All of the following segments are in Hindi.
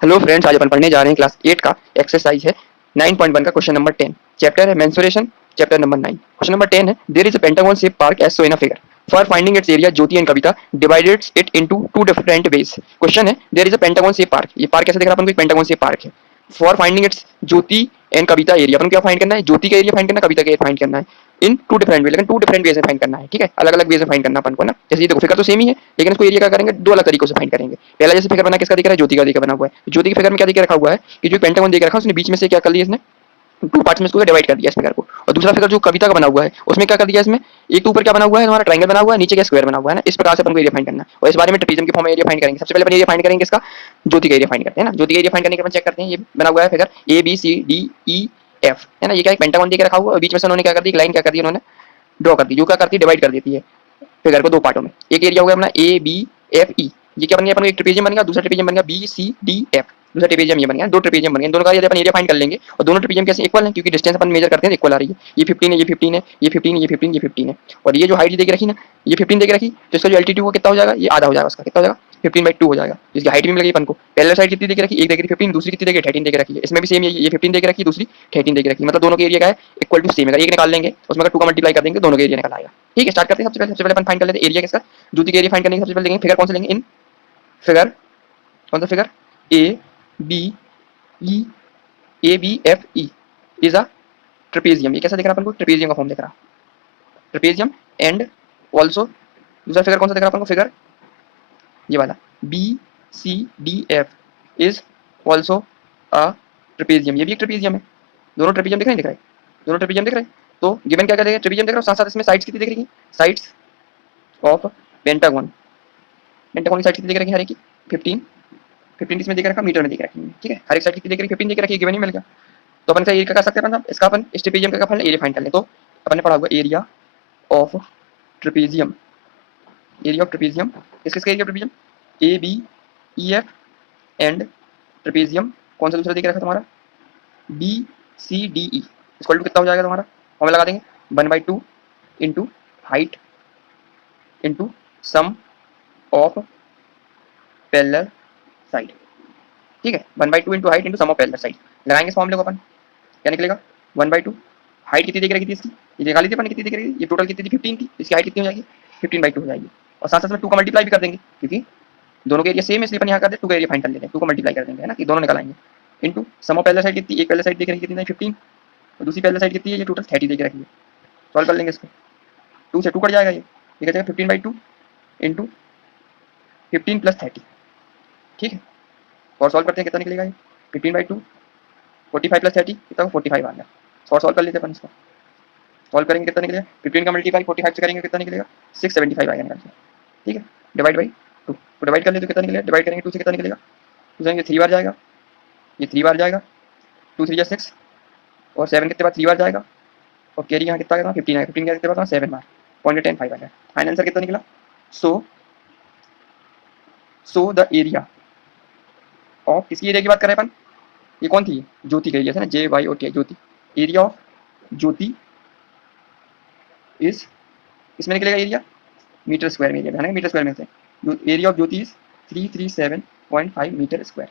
हेलो फ्रेंड्स, आज अपन पढ़ने जा रहे हैं क्लास 8 का एक्सरसाइज है 9.1 का क्वेश्चन नंबर 10। चैप्टर है mensuration, chapter number 9। Question number 10 है, there is a pentagon shape park as so in a figure. For finding its area, Jyoti and Kavita divided it into two different ways. Question है, there is a pentagon shape park. ये पार्क कैसे दिख रहा है अपन को? एक पेंटागन शेप पार्क है। For finding its Jyoti and Kavita area, अपन को क्या फाइंड करना है? ज्योति का एरिया फाइंड करना है, कविता का एरिया फाइंड करना है इन टू डिफरेंट वे, लेकिन टू डिफरेंट वे से फाइंड करना है। ठीक है, अलग अलग वे से फाइंड करना अपन को ना। जैसे ये देखो, फिगर तो सेम ही है, लेकिन इसको एरिया क्या करेंगे? दो अलग तरीकों से फाइंड करेंगे। पहला जैसे फिगर बना, किसका दिख रहा है? ज्योति का दिखा बना हुआ है। ज्योति के फिगर में क्या दिख रखा हुआ है कि जो पेंटागन दिख रखा है, उसने बीच में से क्या कर लिया, इसने टू पार्ट्स में इसको डिवाइड कर दिया इस फिगर को। और दूसरा फिगर जो कविता का बना हुआ है, उसमें क्या कर दिया इसमें, एक तो ऊपर क्या बना हुआ है हमारा? ट्रायंगल बना हुआ है, नीचे क्या स्क्वायर बना हुआ है ना। इस प्रकार से अपन को एरिया फाइंड करना है। और इस बारे में ट्रेपेजियम के फॉर्म में एरिया फाइंड करेंगे। सबसे पहले अपन एरिया फाइंड करेंगे इसका, ज्योति का एरिया फाइंड करते हैं ना। ज्योति का एरिया फाइंड करने के बाद चेक करते हैं, ये बना हुआ है figure A B C D E F, है ना। ये क्या एक पेंटागन देके रखा हुआ है, और बीच में से उन्होंने क्या कर दी, एक लाइन क्या कर दी उन्होंने, ड्रॉ कर दी, जो क्या करती है, डिवाइड कर देती है फिगर को दो पार्टों में। एक एरिया हो गया अपना ए बी एफ ई, ये क्या बन गया अपन को? एक ट्रेपेजियम बन गया, दूसरा ट्रेपेजियम बन गया बी सी डी एफ। दूसरा ट्रेपेजियम ये बन गया, दो ट्रेपेजियम बन गए। दोनों का यदि अपन एरिया फाइंड कर लेंगे, और दोनों ट्रेपेजियम कैसे इक्वल है, क्योंकि डिस्टेंस अपन मेजर करते हैं इक्वल आ रही है। ये 15 है, ये 15 है, ये 15 है, ये 15, ये 15 है। और ये जो हाइट देख रखी ना, ये 15 देख रखी, तो इसका जो एल्टीट्यूड वो कितना हो जाएगा? ये आधा हो जाएगा उसका। कितना हो जाएगा? 15/2 हो जाएगा। इसकी हाइट भी मिल गई अपन को। पहले साइड कितनी देख रखी? एक देख रही 15, दूसरी कितनी देख रही? 13 देख रखी है। इसमें भी सेम ये 15 देख रखी, दूसरी 13 देख रखी, मतलब दोनों के एरिया का है इक्वल टू सेम है। अगर एक निकाल लेंगे, उसमें अगर 2 का मल्टीप्लाई कर देंगे, दोनों के एरिया निकल आएगा। ठीक है, स्टार्ट करते हैं। सबसे पहले अपन फाइंड कर लेते हैं एरिया किसका? ज्योति के एरिया फाइंड करने के सबसे पहले लेंगे फिगर कौन सा लेंगे? इन फिगर कौन सा figure? A B E, A B F E is a trapezium. ये कैसा दिख रहा है अपन को? ट्रेपेजियम का फॉर्म दिख रहा, ट्रेपेजियम। एंड ऑल्सो दूसरा फिगर कौन सा दिख रहा है अपन को? फिगर ये वाला B C D F is also a trapezium. ये भी एक ट्रेपेजियम है। दोनों ट्रेपेजियम दिख रहे हैं, दिख रहे हैं, दोनों ट्रेपेजियम दिख रहे हैं। तो गिवन क्या क्या देगा? ट्रेपेजियम दिख रहा है, साथ साथ इसमें साइड्स कितनी दिख रही है? साइड्स ऑफ पेंटागन, पेंटागन की साइड कितनी दिख रही है? हर एक की 15, 15 इसमें दिख रखा, मीटर में दिख रखी है। ठीक है, हर एक साइड कितनी दिख रही है? 15 दिख रखी है, गिवन ही मिल गया। तो अपन एरिया कर सकते हैं अपन, इसका अपन इस ट्रेपेजियम का अपन एरिया फाइंड कर ले। तो अपन ने पढ़ा हुआ area of trapezium, area of trapezium, किस किसका area of trapezium? A B E F and trapezium कौन सा दूसरा दिख रखा है तुम्हारा? B C D E. Equal to कितना हो जाएगा तुम्हारा? फॉर्मूला लगा देंगे, 1/2 into height into sum of parallel side. ठीक है, 1/2 into height into sum of parallel side. लगाएंगे इस फॉर्मूले को अपन, क्या निकलेगा? 1/2 हाइट कितनी देख रही थी इसकी, ये निकाली थी अपन, कितनी देख रही थी? ये टोटल कितनी थी? 15 थी। इसकी हाइट कितनी हो जाएगी? 15/2 हो जाएगी। और साथ साथ में 2 का मल्टीप्लाई भी कर देंगे, क्योंकि दोनों के एरिया सेम है, इसलिए अपन यहाँ कर दे 2 का एरिया फाइंड कर लेते हैं। 2 का मल्टीप्लाई कर देंगे, है ना, कि दोनों निकल आएंगे। Into sum of parallel side कितनी, एक पैरेलल साइड देख रही कितनी है? 15, और दूसरी पैरेलल साइड कितनी है? ये टोटल 30 देख रखी है। सॉल्व कर लेंगे इसको, 2 से 2 कट जाएगा, ये क्या जाएगा? 15/2 इंटू 15 प्लस 30। ठीक है, और सॉल्व करते हैं, कितना निकलेगा ये? 15/2, 45 प्लस 30 कितना? 45 आ गया। और सॉल्व कर लेते हैं अपन इसको, सॉल्व करेंगे कितना निकलेगा? 15 का मल्टीप्लाई 45 से करेंगे, कितना निकलेगा? 675 आएगा निकल के। ठीक है, डिवाइड बाई 2, तो डिवाइड कर ले तो कितना निकलेगा? डिवाइड करेंगे 2 से, कितना निकलेगा? 2 से 3 बार जाएगा, ये 3 बार जाएगा, 2 3 6, और 7 कितने बार? 3 बार जाएगा, और कैरी यहाँ कितना आएगा? 15 आएगा, 15 कितने बार? 7 बार, 0.105 आएगा। फाइनल आंसर कितना निकला? सो द एरिया ऑफ, किसकी एरिया की बात कर रहे हैं अपन? ये कौन थी? ज्योति का एरिया था ना, JYOTI, Jyoti. Area of Jyoti is, इसमें निकलेगा एरिया मीटर स्क्वायर में, एरिया है ना, मीटर स्क्वायर में से area of Jyoti is 337.5 meter square.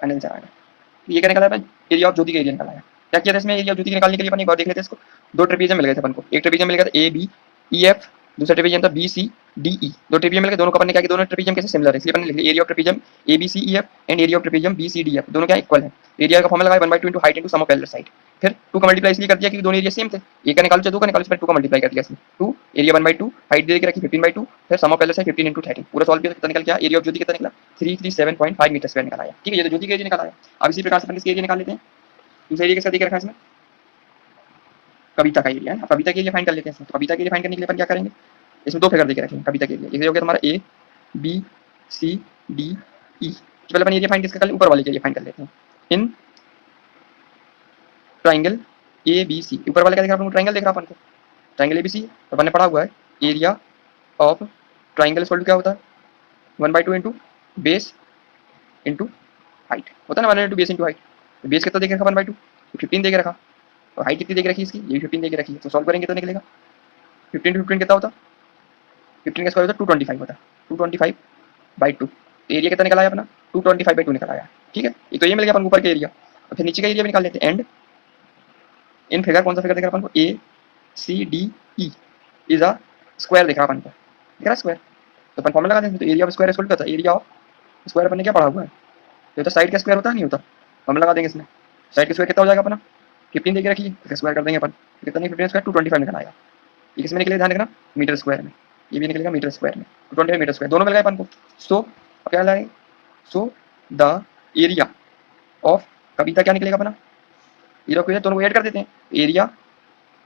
Final answer आएगा। ये क्या निकला है? एरिया ऑफ ज्योति का एरिया निकला है। क्या किया था इसमें? एरिया ऑफ ज्योति निकालने के लिए अपन एक बार देख लेते हैं इसको। दो ट्रेपेजियम मिल गए थे अपन को, एक ट्रेपेजियम मिल गया था ए बी ई एफ, दूसरा ट्रेपेजियम था बी सी डी ई। दो ट्रेपेजियम मिल गए, दोनों का अपन ने क्या किया? दोनों ट्रेपेजियम कैसे सिमिलर है, इसलिए अपन ने लिख लिया area of trapezium A B C E F and area of trapezium B C D F, दोनों क्या इक्वल है। एरिया का फॉर्मूला लगाया 1/2 into height into sum of parallel side. फिर 2 का मल्टीप्लाई इसलिए कर दिया क्योंकि दोनों एरिया सेम थे। एक का निकालो चाहे 2 का निकालो, इसमें 2 का मल्टीप्लाई कर दिया इसमें। 2 एरिया 1/2, हाइट दे के रखी 15/2, फिर सम ऑफ पैरेलल साइड 15 इंटू 13। पूरा सॉल्व किया तो कितना निकल गया? एरिया ऑफ ज्योति कितना निकला? 337.5 मीटर स्क्वायर निकल आया। ठीक है, ये तो ज्योति का एरिया निकल आया। अब इसी प्रकार से अपन इसका एरिया निकाल लेते हैं। दूसरा एरिया किसका दे के रखा है इसमें? कविता का एरिया है। कविता के एरिया फाइंड कर लेते हैं। तो कविता के एरिया फाइंड करने के लिए अपन क्या करेंगे? इसमें दो फिगर देके रखेंगे कविता के एरिया। ये हो गया तुम्हारा ए बी सी डी ई। पहले अपन एरिया फाइंड किसका कर लें? ऊपर वाले के एरिया फाइंड कर लेते हैं। इन ट्राइंगल ए बी सी, ऊपर वाले क्या देख रहा है? ट्राइंगल देख रहा है अपन को, ट्राइंगल ए बी सी। तो अपन ने पढ़ा हुआ है area of triangle equal to क्या होता है? 1/2 इंटू बेस इंटू हाइट होता है ना, 1 इंटू बेस इंटू हाइट। तो बेस कितना देख रखा? 1/2, 15 देख रखा, और हाइट कितनी देख रखी इसकी? ये भी 15 देख रखी है। तो सॉल्व करेंगे कितना निकलेगा? 15 टू 15 कितना होता? 15 का स्क्वायर होता है 225 होता है, 225/2। एरिया कितना निकला है अपना? 225/2 निकला है। ठीक है, एक तो ये मिल गया अपन ऊपर का एरिया, और फिर नीचे का एरिया भी निकाल लेते हैं। एंड इन फिगर कौन सा फिगर दिख रहा है अपन को, A C D E is a square दिख रहा है अपन को, दिख रहा है स्क्वायर। तो अपन फॉर्मूला लगा देंगे, तो area of square equal to area of square अपन ने क्या पढ़ा हुआ है, ये तो साइड का स्क्वायर होता है नहीं होता, फॉर्मूला लगा देंगे इसमें। साइड का स्क्वायर कितना हो जाएगा अपना, 15 देके रखिए, इसका स्क्वायर कर देंगे अपन, कितना नहीं 15 स्क्वायर 225 निकल आएगा। ये किसमें निकलेगा ध्यान रखना, मीटर स्क्वायर में, ये भी निकलेगा मीटर स्क्वायर में, 225 मीटर स्क्वायर दोनों मिल गए अपन को। सो अब क्या लाएंगे, सो द एरिया ऑफ कविता क्या निकलेगा अपना, एरिया को दोनों को ऐड कर देते हैं, area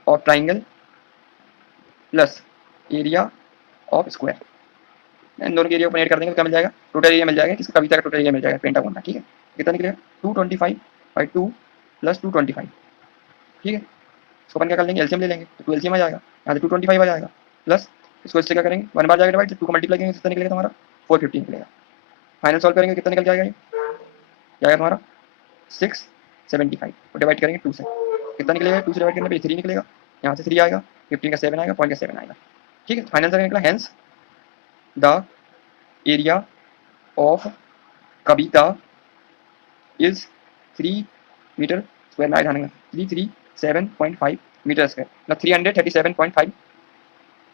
of triangle plus area of square, इन दोनों के एरिया को ऐड कर देंगे तो क्या मिल जाएगा, टोटल एरिया मिल जाएगा किसका, कविता का टोटल एरिया मिल जाएगा पेंटागोन का। ठीक है, कितना निकलेगा 225/2 प्लस 225। ठीक है, इसको अपन क्या कर लेंगे, एलसीएम ले लेंगे, तो 2 एलसीएम आ जाएगा, यहाँ से 225 आ जाएगा, प्लस इसको इससे क्या करेंगे 1 बार जाएगा डिवाइड, 2 को मल्टीप्लाई करेंगे कितना निकलेगा तुम्हारा 450 निकलेगा। फाइनल सॉल्व करेंगे कितना निकल जाएगा, ये जाएगा तुम्हारा 675, और डिवाइड करेंगे 2 से, कितना निकलेगा 2 से डिवाइड करने पे 3 निकलेगा, यहाँ से 3 आएगा, 15 का 7 आएगा, पॉइंट का 7 आएगा। ठीक है, फाइनल निकला, hence the area of Kavita is 3 meter square में आएगा, 337.5 मीटर स्क्वायर, मतलब 337.5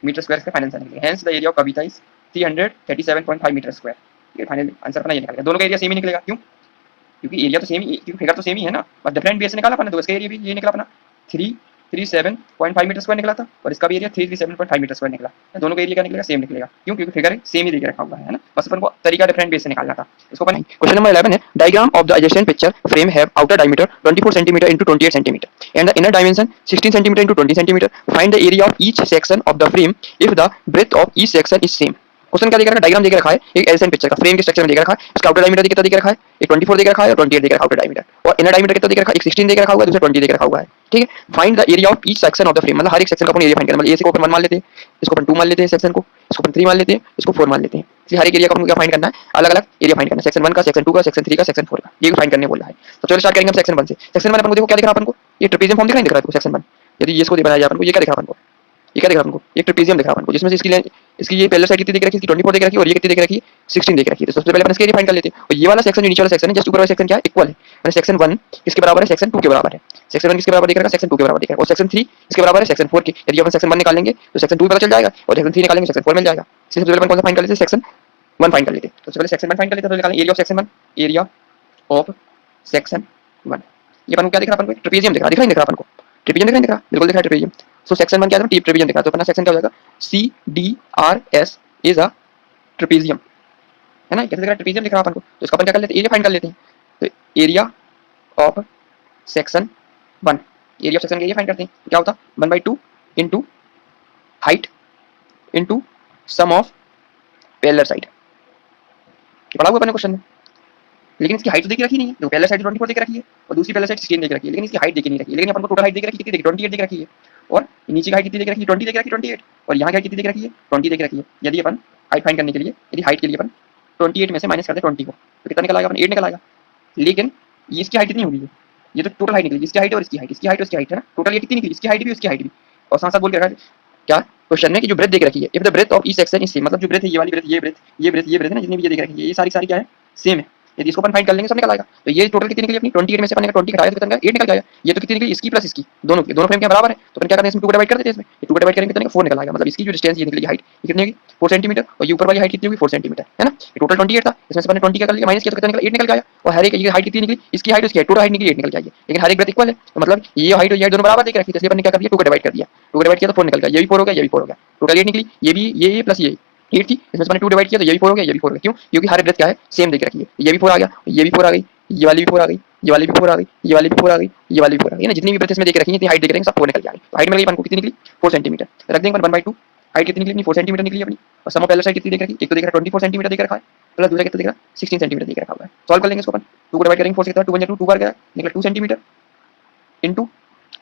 मीटर स्क्वायर का फाइनल आंसर निकलेगा। Hence the area of Kavita is 337.5 meter square. ये फाइनल आंसर अपना ये निकलेगा, दोनों का एरिया सेम ही निकलेगा, क्यों, क्योंकि एरिया तो सेम ही, क्योंकि फिगर तो सेम ही है ना, बस डिफरेंट बेस से निकाला अपने, तो इसका एरिया भी ये निकला अपना 337.5 मीटर स्क्वायर निकला था, और इसका भी एरिया 337.5 मीटर स्क्वायर निकला, दोनों का एरिया क्या निकलेगा, सेम निकलेगा, क्यों, क्योंकि फिगर सेम ही देके रखा हुआ है ना, बस अपन को तरीका डिफरेंट बेस से निकालना था इसको अपन। क्वेश्चन नंबर 11 है, diagram of the adjacent picture frame have outer diameter 24 centimeter into 28 centimeter and the inner dimension 16 centimeter into 20 centimeter, find the area of each section of the frame if the breadth of each section is same. Question क्या देख रखा है, डायग्राम देख रखा है एक एडजेसेंट पिक्चर का, फ्रेम के स्ट्रक्चर में देख रखा है, इसका आउटर डायमीटर कितना देख रखा है, एक 24 देख रखा है और 28 देख रखा है आउटर डायमीटर, और इनर डायमीटर कितना देख रखा है, एक 16 देख रखा हुआ है, दूसरा 20 देख रखा हुआ है। ठीक है, find the area of each section of the frame, मतलब हर एक सेक्शन का अपन एरिया फाइंड करना, मतलब ए को अपन 1 मान लेते हैं, इसको अपन 2 मान लेते हैं सेक्शन को, इसको अपन 3 मान लेते हैं, इसको 4 मान लेते हैं, इसलिए हर एक एरिया का अपन क्या फाइंड करना है, अलग अलग एरिया फाइंड करना है, सेक्शन 1 का, सेक्शन 2 का, सेक्शन 3 का, सेक्शन 4 का, ये फाइंड करने बोला है। तो चलो स्टार्ट करेंगे हम सेक्शन 1 से। सेक्शन 1 अपन को देखो क्या दिख रहा है अपन को, ये ट्रेपेजियम फॉर्म दिख रहा है, दिख रहा है सेक्शन 1, यदि ये इसको बनाया जाए अपन को, ये क्या दिख रहा है अपन को, ये क्या दिख रहा है आपको, एक ट्रेपेजियम दिख रहा है आपको, जिसमें से इसकी ये पहले साइड कितनी दिख रखी है, इसकी 24 दिख रखी है, और ये कितनी दिख रखी है 16 दिख रखी है। तो सबसे पहले अपन इसके एरिया फाइंड कर लेते हैं, और ये वाला सेक्शन जो नीचे वाला सेक्शन है, जस्ट ऊपर वाला सेक्शन क्या है, इक्वल है, यानी सेक्शन 1 किसके बराबर है, सेक्शन 2 के बराबर है, सेक्शन 1 किसके बराबर दिख रहा है, सेक्शन 2 के बराबर दिख रहा है, और सेक्शन 3 इसके बराबर है सेक्शन 4 के। यदि अपन सेक्शन 1 निकालेंगे तो सेक्शन 2 पता चल जाएगा, और सेक्शन 3 निकालेंगे सेक्शन 4 मिल जाएगा। इसलिए सबसे पहले अपन कौन सा फाइंड कर लेते हैं, सेक्शन 1 फाइंड कर लेते हैं। तो सबसे पहले सेक्शन 1 फाइंड कर लेते हैं, तो निकालें area of section 1, area of section 1, ये अपन को क्या दिख रहा है, अपन को ट्रेपेजियम दिख रहा है, दिख रहा है अपन को ट्रेपेजियम दिख रहा है, दिख रहा है, बिल्कुल दिख रहा है ट्रेपेजियम। सो सेक्शन 1 क्या है, ट्रेपेजियम दिख रहा है, तो अपना सेक्शन क्या हो जाएगा, CDRS इज अ ट्रेपेजियम, है ना, कैसे दिख रहा है, ट्रेपेजियम दिख रहा है अपन को, तो इसका अपन क्या कर लेते हैं, एरिया फाइंड कर लेते हैं। तो area of section 1, area of section का एरिया फाइंड करते हैं, तो क्या होता है 1/2 into height into sum of parallel side, पढ़ा हुआ अपन ने क्वेश्चन में, लेकिन इसकी हाइट तो देख रखी नहीं है, जो पहले साइड 24 देख रखी है और दूसरी पहले साइड 16 देख रखी है, लेकिन इसकी हाइट देख नहीं रखी है, लेकिन अपन को टोटल हाइट देख रखी है, कितनी देख 28 देख रखी है, और नीचे की हाइट कितनी देख रखी है 20 देख रखी है 28, और यहाँ की हाइट कितनी देख रखी है 20 देख रखी है। यदि अपन हाइट फाइंड करने के लिए, यदि हाइट के लिए अपन 28 में से माइनस करते 20 को, तो कितना निकल आएगा, अपन 8 निकल आएगा, लेकिन ये इसकी हाइट कितनी होगी, ये तो टोटल हाइट निकली, इसकी हाइट और इसकी हाइट, इसकी हाइट और इसकी हाइट है ना, टोटल ये कितनी निकली, इसकी हाइट भी उसकी हाइट भी, और साथ साथ बोल के रखा है क्या क्वेश्चन में कि जो ब्रेथ देख रखी है, if the breadth of each section is same, मतलब जो ब्रेथ है ये वाली ब्रेथ, ये ब्रेथ, ये ब्रेथ, ये ब्रेथ है ना, जितनी भी ये देख रखी है, ये सारी सारी क्या है, सेम है। यदि इसको अपन फाइंड कर लेंगे सब निकल आएगा। तो ये टोटल कितनी निकली अपनी 28 में से अपन ने 20 घटाया तो कितना 8 निकल जाएगा। ये तो कितनी निकली इसकी प्लस इसकी, दोनों की, दोनों फ्रेम के बराबर है, तो अपन क्या करते हैं इसमें 2 को डिवाइड कर देते हैं, इसमें 2 को डिवाइड करेंगे कितना 4 निकल आएगा, मतलब इसकी जो डिस्टेंस ये निकली हाइट ये कितनी होगी 4 सेंटीमीटर, और ये ऊपर वाली हाइट कितनी होगी 4 सेंटीमीटर, है ना। ये टोटल 28 था, इसमें से अपन ने 20 क्या कर लिया माइनस किया तो कितना निकला 8 निकल जाएगा, और हर एक ये हाइट कितनी निकली, इसकी हाइट उसकी टोटल हाइट निकली 8 निकल जाएगी, लेकिन हर एक ब्रेथ इक्वल है, तो मतलब ये हाइट और ये दोनों बराबर देख रखी है, इसलिए अपन ने क्या कर दिया 2 को डिवाइड कर दिया, 2 को डिवाइड किया तो 4 निकल गया, ये भी 4 हो गया, ये भी 4 हो गया, टोटल 8 निकली, ये भी ये प्लस ये 8 थी, इसमें से मैंने 2 डिवाइड किया तो ये भी 4 हो गया, ये भी 4 हो गया, क्यों, क्योंकि हर ब्रेथ क्या है सेम देख रखी है, ये भी 4 आ गया, ये भी 4 आ गई, ये वाली भी 4 आ गई, ये वाली भी 4 आ गई, ये वाली भी 4 आ गई, ये वाली भी 4 आ गई, ना जितनी भी ब्रेथ इसमें देख रखी है इतनी हाइट देख रखेंगे सब 4 निकल जाएगी। तो हाइट में अपन को कितनी निकली 4 सेंटीमीटर, रख देंगे 1/2, हाइट कितनी निकली अपनी 4 सेंटीमीटर निकली अपनी, और सम ऑफ पहले साइड कितनी देख रखी एक तो देख रहा 24 सेंटीमीटर देख रखा है, प्लस दूसरा कितना देख रहा 16 सेंटीमीटर देख रखा हुआ है। सॉल्व कर लेंगे इसको अपन, 2 को डिवाइड करेंगे 4 से कितना 2 × 2 2 बार गया निकला 2 सेंटीमीटर इनटू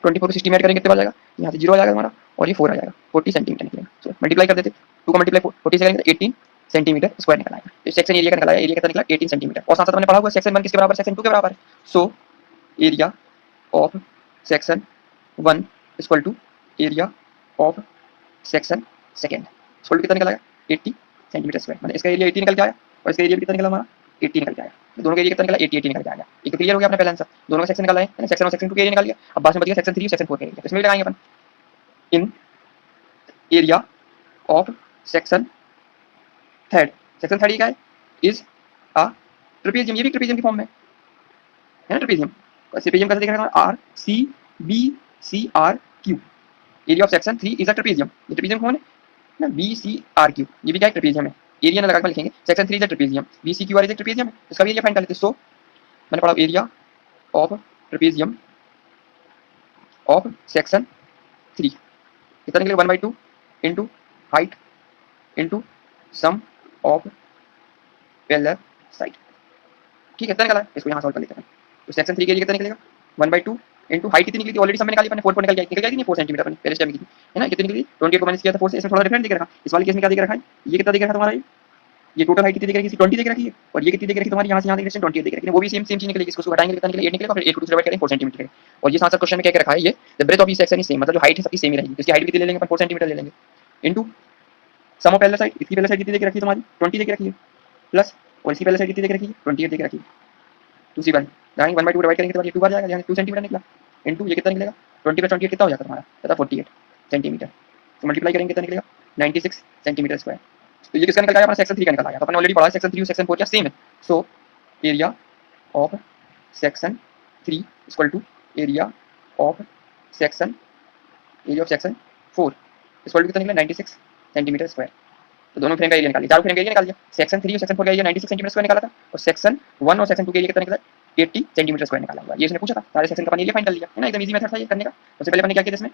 24 को 60 में ऐड करेंगे कितना आ जाएगा, यहाँ से 0 आ जाएगा हमारा, और ये 4 आ जाएगा 40 सेंटीमीटर निकलेगा। सो मल्टीप्लाई कर देते 2 का मल्टीप्लाई 40 से करेंगे तो 18 सेंटीमीटर स्क्वायर निकल आएगा। तो सेक्शन एरिया का निकला है, एरिया कितना निकला 18 सेंटीमीटर, और साथ साथ मैंने पढ़ा हुआ सेक्शन 1 किसके बराबर सेक्शन 2 के बराबर है। So area of section 1 equal to area of section second, equal to कितना निकल आएगा 80 सेंटीमीटर स्क्वायर, मतलब इसका एरिया 80 निकल के आया और इसका एरिया भी कितना निकला हमारा 80 निकल के आया। तो दोनों का एरिया कितना निकला 80 निकल के आया। एक तो क्लियर हो गया अपना पहला आंसर, दोनों का सेक्शन निकाला है ना, सेक्शन और सेक्शन 2 का एरिया निकाल लिया। अब बात में बच गया सेक्शन 3 और सेक्शन 4 का एरिया। इसमें भी लगाएंगे अपन in area of section third. Section third क्या है, इज अ ट्रेपेजियम, ये भी ट्रेपेजियम की फॉर्म में है ना, ट्रेपेजियम। ट्रेपेजियम कैसे देख रहे हैं, R C B C R Q. Area of section 3 is a trapezium, ये ट्रेपेजियम कौन है ना, बी सी आर क्यू, ये भी क्या है ट्रेपेजियम है। एरिया ना लगाकर लिखेंगे section 3 is a trapezium, B C Q R is a trapezium है, इसका भी एरिया फाइंड कर लेते हैं। सो मैंने पढ़ा area of trapezium of section 3 कितना निकलेगा 1/2 into height into sum of parallel side. ठीक है, कितना निकला है, इसको यहाँ सॉल्व कर लेते हैं। तो सेक्शन 3 के लिए कितना निकलेगा 1/2 इनटू हाइट कितनी निकली थी, ऑलरेडी सब में निकाली अपने 4 निकल जाएगी नहीं 4 सेंटीमीटर अपने पहले स्टेप में की है ना, कितनी निकली 28 को माइनस किया था 4 से, इसमें थोड़ा डिफरेंट दिख रहा है। इस वाले केस में क्या दिख रखा है, ये कितना दिख रहा है तुम्हारा, ये टोटल हाइट कितनी दिख रही है 20 दिख रही है, और ये कितनी दिख रही है तुम्हारी यहाँ से यहाँ दिख रही है 28 दिख रही है, वो भी सेम सेम चीज निकलेगी। इसको हटाएंगे कितना निकलेगा 8 निकलेगा, फिर 8 को डिवाइड करेंगे 4 सेंटीमीटर है। और ये साथ साथ क्वेश्चन में क्या रखा है, ये the breadth of each section is same, मतलब जो हाइट है सबकी सेम ही रहेगी। इसकी हाइट कितनी ले लेंगे अपन 4 सेंटीमीटर ले लेंगे into sum of parallel side, इसकी पैरेलल साइड कितनी दिख रखी है तुम्हारी 20 दिख रखी है, प्लस और इसकी पैरेलल साइड कितनी दिख रखी है 28 दिख रखी है। दूसरी बार जाएंगे 1/2 डिवाइड करेंगे तो ये 2 बार जाएगा, यहाँ 2 सेंटीमीटर निकला इनटू ये कितना निकलेगा 20 + 28 कितना हो जाता है तुम्हारा 48 सेंटीमीटर। तो मल्टीप्लाई करेंगे कितना निकलेगा 96 सेंटीमीटर स्क्वायर। तो ये किसका निकल आया अपना सेक्शन 3 का निकल आया। तो अपन ऑलरेडी पढ़ा है सेक्शन 3 और सेक्शन 4 क्या सेम है। So area of section 3 equal to area of section 4 equal to कितना निकला 96 सेंटीमीटर स्क्वायर। तो दोनों फ्रेम का एरिया निकालिए, चारों फ्रेम का एरिया निकाल दिया। सेक्शन 3 और सेक्शन 4 का एरिया 96 सेंटीमीटर स्क्वायर निकाला था, और सेक्शन 1 और सेक्शन 2 के एरिया कितना निकला 80 सेंटीमीटर स्क्वायर निकाला हुआ। ये इसने पूछा था, सारे सेक्शन का अपन एरिया फाइंड कर लिया है ना, एकदम इजी मेथड था ये करने का। सबसे पहले अपन ने क्या किया इसमें,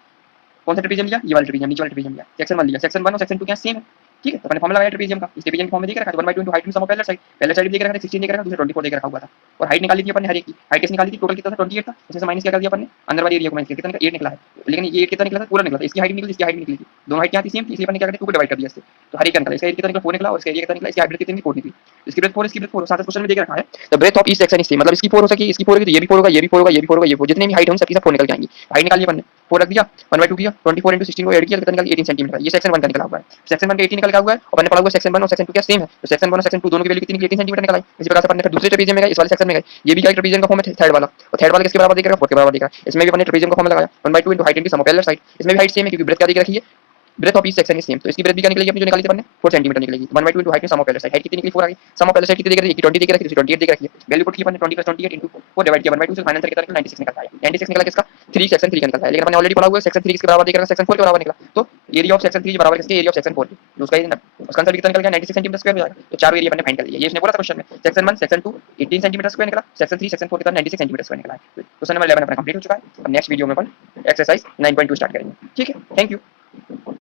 कौन सा ट्रेपेजियम लिया, ये वाला ट्रेपेजियम, नीचे वाला ट्रेपेजियम लिया, सेक्शन 1 लिया, सेक्शन 1 और सेक्शन 2 क्या सेम है। ठीक है, तो अपन फॉर्मूला लगाया ट्रेपेजियम का, इस ट्रेपेजियम की फॉर्म में देख रखा है 1/2 height sum of parallel side देख रखा था 16 देख रखा था, दूसरा 24 देख रखा हुआ था। और हाइट निकाली थी अपन ने हर एक की, हाइट कितनी निकाली थी टोटल कितना था 28 था, उसमें से माइनस क्या कर दिया अपन ने अंदर वाले एरिया को माइनस किया, कितना निकला 8 निकला है। लेकिन ये 8 कितना निकला था पूरा निकला था, इसकी हाइट निकली, इसकी हाइट निकली थी, दोनों हाइट क्या थी सेम थी, इसलिए अपन ने क्या किया 2 को डिवाइड कर दिया इससे। तो हर एक का निकला, इसका एरिया कितना निकला 4 निकला, और इसका एरिया कितना निकला, इसकी हाइट कितनी 4 निकली। इसकी ब्रेथ 4, इसकी ब्रेथ 4 साथ क्वेश्चन में देख रखा है। The breadth of each section is same, मतलब इसकी 4 हो सके, इसकी 4 होगी तो ये भी 4 होगा, ये भी 4 होगा, ये भी 4 होगा, ये 4 जितने भी हाइट होंगे सबकी सब 4 निकल जाएंगी। हाइट निकाली अपन ने 4 रख दिया 1/2 किया 24 × 16 को ऐड किया कितना निकल 18 सेंटीमीटर। ये सेक्शन 1 का निकला हुआ है, सेक्शन 1 का 18 निकल का हुआ है, और मैंने पढ़ा हुआ सेक्शन 1 और सेक्शन 2 क्या सेम है। तो सेक्शन 1 और सेक्शन 2 दोनों की वैल्यू कितनी निकली 18 सेंटीमीटर निकला है। इसी प्रकार से अपन ने फिर दूसरे ट्रेपेजियम में गए, इस वाले सेक्शन में गए, ये भी क्या ट्रेपेजियम का फॉर्म है थर्ड वाला, और थर्ड वाला किसके बराबर दिख रहा है 4 के बराबर दिख रहा है। इसमें भी अपन ने ट्रेपेजियम का फॉर्म लगाया 1/2 × height into sum of parallel side. इसमें भी हाइट सेम है क्योंकि ब्रेथ क्या दिख रखी है, breadth of each section is same. तो इसकी ब्रेथ भी क्या निकलेगी अपनी जो निकाली थी अपन ने 4 सेंटीमीटर निकलेगी 1/2 × height sum of parallel side. Height कितनी निकली 4 आ गई, सम ऑफ पैरेलल साइड कितनी दिख रही है 20 दिख रही है, 28 दिख रही है। वैल्यू पुट की अपन ने 20 + 28 × 4 डिवाइड किया 1/2 से फाइनल आंसर कितना निकला 96 निकलता है। 96 निकला किसका 3 सेक्शन 3 का निकलता है। लेकिन अपन ऑलरेडी पढ़ा हुआ है सेक्शन 3 किसके बराबर दिख रहा है सेक्शन 4 के बराबर निकला। तो एरिया ऑफ सेक्शन 3 बराबर किसके एरिया ऑफ सेक्शन 4 के, उसका आंसर कितना निकल गया 96 सेंटीमीटर स्क्वायर हो जाएगा। तो चारों एरिया अपन ने फाइंड कर लिया। ये इसने बोला था क्वेश्चन में सेक्शन 1 सेक्शन 2 18 सेंटीमीटर स्क्वायर निकला, सेक्शन 3 सेक्शन 4 कितना 96 सेंटीमीटर स्क्वायर निकला है। क्वेश्चन नंबर 11 अपना कंप्लीट हो चुका है। अब नेक्स्ट वीडियो में अपन एक्सरसाइज 9.2 स्टार्ट करेंगे। ठीक है, थैंक यू।